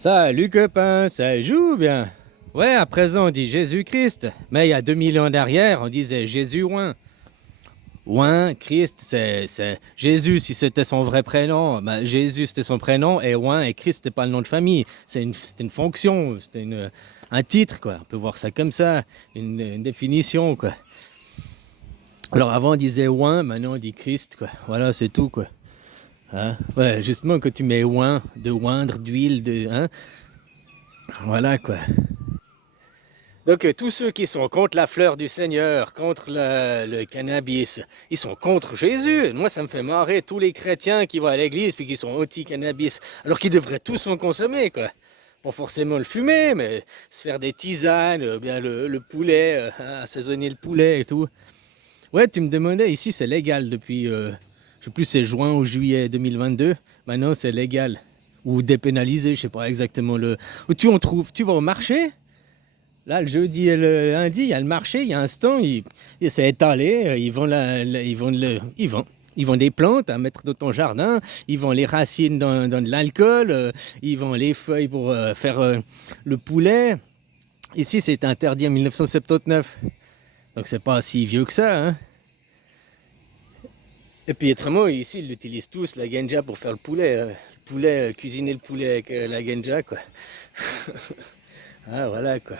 Salut copain, ça joue bien. Ouais, à présent on dit Jésus-Christ, mais il y a 2000 ans derrière, on disait Jésus Ouin. Ouin, Christ, c'est Jésus si c'était son vrai prénom. Bah, Jésus c'était son prénom et Ouin et Christ c'était pas le nom de famille. C'était une fonction, un titre quoi. On peut voir ça comme ça, une définition quoi. Alors avant on disait Ouin, maintenant on dit Christ quoi. Voilà, c'est tout quoi. Hein? Ouais, justement que tu mets Ouin, de oindre, d'huile, de hein. Voilà quoi. Donc tous ceux qui sont contre la fleur du Seigneur, contre le cannabis, ils sont contre Jésus. Moi, ça me fait marrer tous les chrétiens qui vont à l'église puis qui sont anti-cannabis, alors qu'ils devraient tous en consommer, quoi. Pas forcément le fumer, mais se faire des tisanes, bien le poulet, assaisonner le poulet et tout. Ouais, tu me demandais, ici c'est légal depuis, je sais plus, c'est juin ou juillet 2022. Maintenant c'est légal. Ou dépénalisé, je sais pas exactement le... Où tu en trouves? Tu vas au marché? Là, le jeudi et le lundi, il y a le marché, il y a un stand, c'est étalé, ils vendent des plantes à mettre dans ton jardin, ils vendent les racines dans de l'alcool, ils vendent les feuilles pour faire le poulet. Ici, c'est interdit en 1979, donc c'est pas si vieux que ça. Hein. Et puis, autrement, ici, ils l'utilisent tous, la ganja, pour faire le poulet. Cuisiner le poulet avec la ganja, quoi. Ah, voilà, quoi.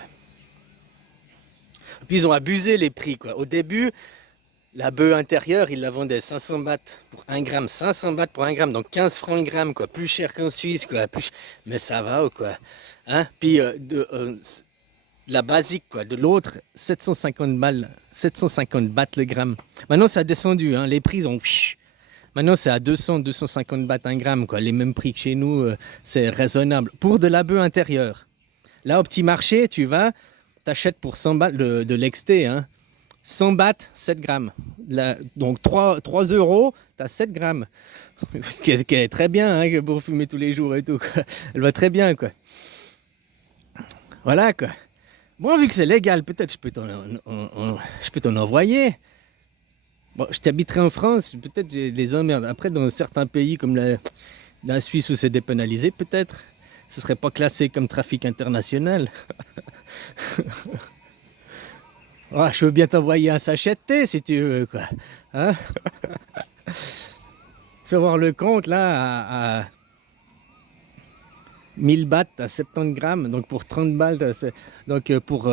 Puis ils ont abusé les prix, quoi. Au début, la bœuf intérieure, ils la vendaient 500 bahts pour 1 gramme. 500 bahts pour 1 gramme, donc 15 francs le gramme, quoi. Plus cher qu'en Suisse, quoi. Mais ça va, ou quoi. Hein? Puis la basique, quoi. De l'autre, 750 balles, 750 bahts le gramme. Maintenant, ça a descendu, hein. Les prix ont... Maintenant, c'est à 200, 250 bahts 1 gramme, quoi. Les mêmes prix que chez nous, c'est raisonnable. Pour de la bœuf intérieure. Là, au petit marché, tu vas... T'achètes pour 100 bahts de l'XT, hein. 100 bahts, 7 grammes. Donc 3 euros, t'as 7 grammes. qui est très bien hein, pour fumer tous les jours et tout. Quoi. Elle va très bien, quoi. Voilà, quoi. Bon, vu que c'est légal, peut-être je peux t'en envoyer. Bon, je t'habiterai en France, peut-être j'ai des emmerdes. Après, dans certains pays comme la Suisse où c'est dépénalisé, peut-être, ce serait pas classé comme trafic international. Oh, je veux bien t'envoyer un sachet de thé si tu veux, quoi. Hein? Fais voir le compte, là, à 1000 bahts, à 70 grammes. Donc, pour 30 balles, donc pour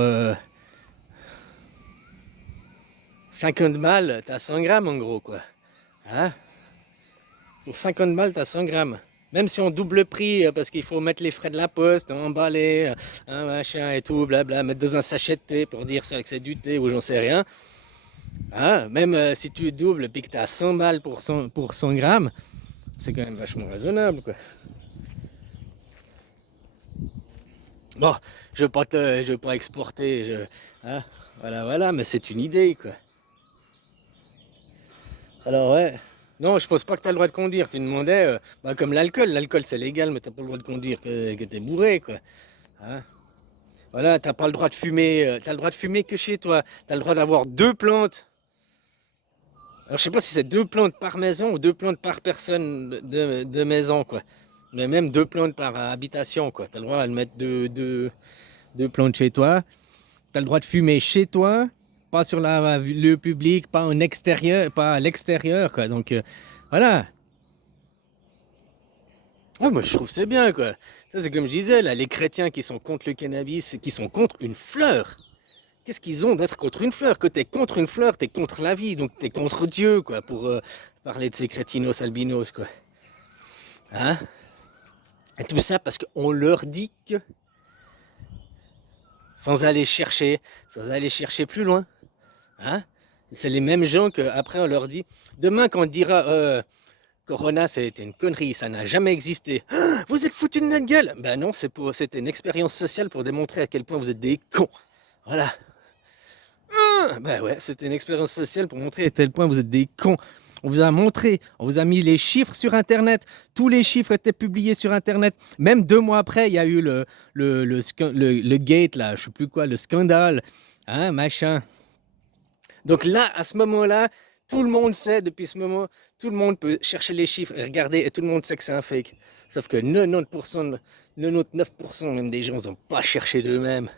50 balles, t'as 100 grammes, en gros, quoi. Hein? Pour 50 balles, t'as 100 grammes. Même si on double le prix, parce qu'il faut mettre les frais de la poste, emballer, machin et tout, blabla, mettre dans un sachet de thé pour dire ça que c'est du thé ou j'en sais rien. Hein, même si tu doubles et que tu as 100 balles pour 100 grammes, c'est quand même vachement raisonnable, quoi. Bon, je veux pas exporter, hein, voilà, mais c'est une idée, quoi. Alors, ouais. Non, je pense pas que tu as le droit de conduire. Tu demandais, comme l'alcool c'est légal, mais t'as pas le droit de conduire que t'es bourré, quoi. Hein. Voilà, t'as pas le droit de fumer, t'as le droit de fumer que chez toi. T'as le droit d'avoir 2 plantes. Alors, je sais pas si c'est 2 plantes par maison ou 2 plantes par personne de maison, quoi. Mais même 2 plantes par habitation, quoi. Tu as le droit de mettre 2 plantes chez toi. Tu as le droit de fumer chez toi, pas sur la lieu public, pas en extérieur, pas à l'extérieur, quoi. Donc, voilà. Oh, moi, je trouve que c'est bien, quoi. Ça, c'est comme je disais, là, les chrétiens qui sont contre le cannabis, qui sont contre une fleur. Qu'est-ce qu'ils ont d'être contre une fleur? Que t'es contre une fleur, t'es contre la vie, donc t'es contre Dieu, quoi, pour parler de ces crétinos albinos, quoi. Hein? Et tout ça parce qu'on leur dit que, sans aller chercher plus loin. Hein? C'est les mêmes gens qu'après on leur dit, demain quand on dira Corona c'était une connerie, ça n'a jamais existé. Ah, vous êtes foutus de notre gueule. Ben non, c'était une expérience sociale pour démontrer à quel point vous êtes des cons. Voilà. Ah, ben ouais, c'était une expérience sociale pour montrer à quel point vous êtes des cons. On vous a montré, on vous a mis les chiffres sur Internet. Tous les chiffres étaient publiés sur Internet. Même 2 mois après, il y a eu le gate, là, je sais plus quoi, le scandale, hein, machin. Donc là, à ce moment-là, Tout le monde sait depuis ce moment, tout le monde peut chercher les chiffres et regarder et tout le monde sait que c'est un fake. Sauf que 90%, 99% même des gens n'ont pas cherché d'eux-mêmes.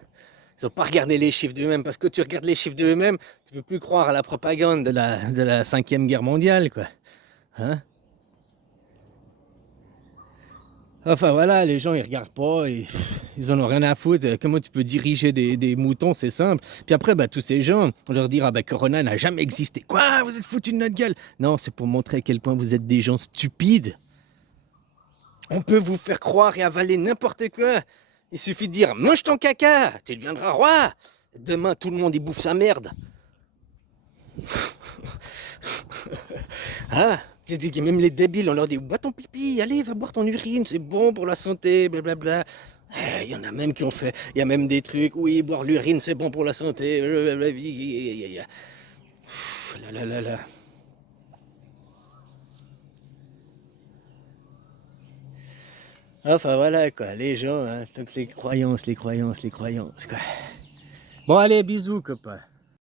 Ils n'ont pas regardé les chiffres d'eux-mêmes parce que tu regardes les chiffres d'eux-mêmes, tu peux plus croire à la propagande de la 5e guerre mondiale, quoi. Hein? Enfin voilà, les gens ils regardent pas, ils en ont rien à foutre. Comment tu peux diriger des moutons, c'est simple. Puis après, bah, tous ces gens, on leur dira, bah, Corona n'a jamais existé. Quoi? Vous êtes foutus de notre gueule? Non, c'est pour montrer à quel point vous êtes des gens stupides. On peut vous faire croire et avaler n'importe quoi. Il suffit de dire, mange ton caca, tu deviendras roi. Demain, tout le monde y bouffe sa merde. Ah, même les débiles, on leur dit, bois ton pipi, allez, va boire ton urine, c'est bon pour la santé, blablabla. Il y en a même qui ont fait, il y a même des trucs, oui, boire l'urine, c'est bon pour la santé. Là, là, là, là. Enfin voilà quoi, les gens, hein, donc les croyances, quoi. Bon allez, bisous copains.